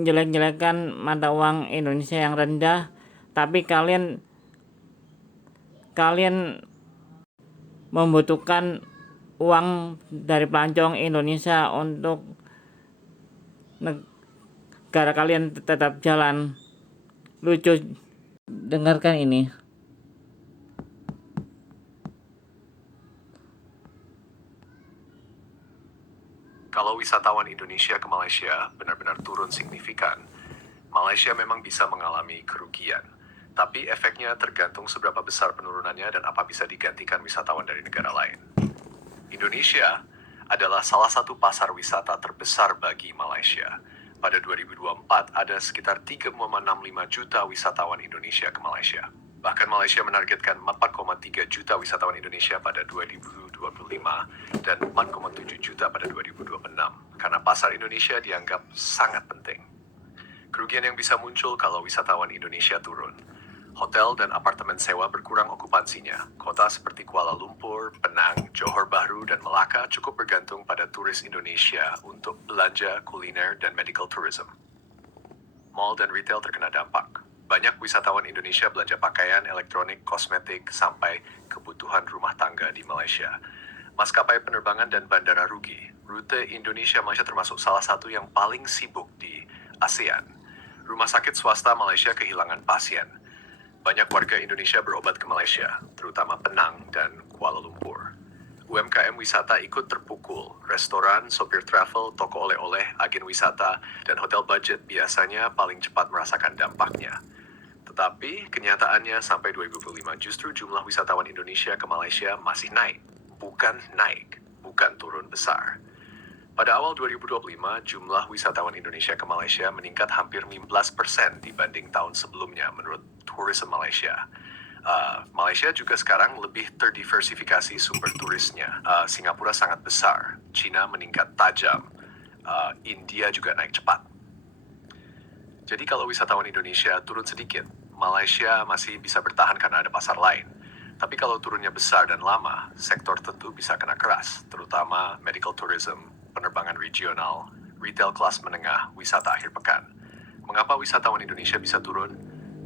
Jelek-jelekan mata uang Indonesia yang rendah, tapi kalian membutuhkan uang dari pelancong Indonesia untuk negara kalian tetap jalan. Lucu. Dengarkan ini. Kalau wisatawan Indonesia ke Malaysia benar-benar turun signifikan, Malaysia memang bisa mengalami kerugian. Tapi efeknya tergantung seberapa besar penurunannya dan apa bisa digantikan wisatawan dari negara lain. Indonesia adalah salah satu pasar wisata terbesar bagi Malaysia. Pada 2024 ada sekitar 3,65 juta wisatawan Indonesia ke Malaysia. Bahkan Malaysia menargetkan 4,3 juta wisatawan Indonesia pada 2025 dan 4,7 juta pada 2026 karena pasar Indonesia dianggap sangat penting. Kerugian yang bisa muncul kalau wisatawan Indonesia turun. Hotel dan apartemen sewa berkurang okupansinya. Kota seperti Kuala Lumpur, Penang, Johor Bahru, dan Melaka cukup bergantung pada turis Indonesia untuk belanja, kuliner, dan medical tourism. Mall dan retail terkena dampak. Banyak wisatawan Indonesia belanja pakaian, elektronik, kosmetik, sampai kebutuhan rumah tangga di Malaysia. Maskapai penerbangan dan bandara rugi. Rute Indonesia-Malaysia termasuk salah satu yang paling sibuk di ASEAN. Rumah sakit swasta Malaysia kehilangan pasien. Banyak warga Indonesia berobat ke Malaysia, terutama Penang dan Kuala Lumpur. UMKM wisata ikut terpukul. Restoran, sopir travel, toko oleh-oleh, agen wisata, dan hotel budget biasanya paling cepat merasakan dampaknya. Tetapi kenyataannya sampai 2025 justru jumlah wisatawan Indonesia ke Malaysia masih naik. Bukan turun besar. Pada awal 2025, jumlah wisatawan Indonesia ke Malaysia meningkat hampir 15% dibanding tahun sebelumnya menurut Tourism Malaysia. Malaysia juga sekarang lebih terdiversifikasi sumber turisnya. Singapura sangat besar, China meningkat tajam, India juga naik cepat. Jadi kalau wisatawan Indonesia turun sedikit, Malaysia masih bisa bertahan karena ada pasar lain. Tapi kalau turunnya besar dan lama, sektor tentu bisa kena keras, terutama medical tourism, penerbangan regional, retail kelas menengah, wisata akhir pekan. Mengapa wisatawan Indonesia bisa turun?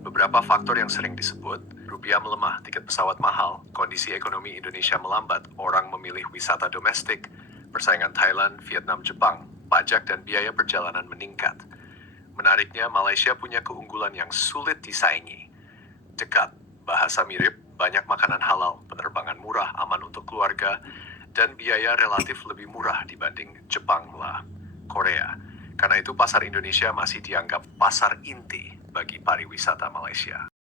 Beberapa faktor yang sering disebut, rupiah melemah, tiket pesawat mahal, kondisi ekonomi Indonesia melambat, orang memilih wisata domestik, persaingan Thailand, Vietnam, Jepang, pajak dan biaya perjalanan meningkat. Menariknya, Malaysia punya keunggulan yang sulit disaingi. Dekat, bahasa mirip, banyak makanan halal, penerbangan murah, aman untuk keluarga, dan biaya relatif lebih murah dibanding Jepang lah, Korea. Karena itu pasar Indonesia masih dianggap pasar inti bagi pariwisata Malaysia.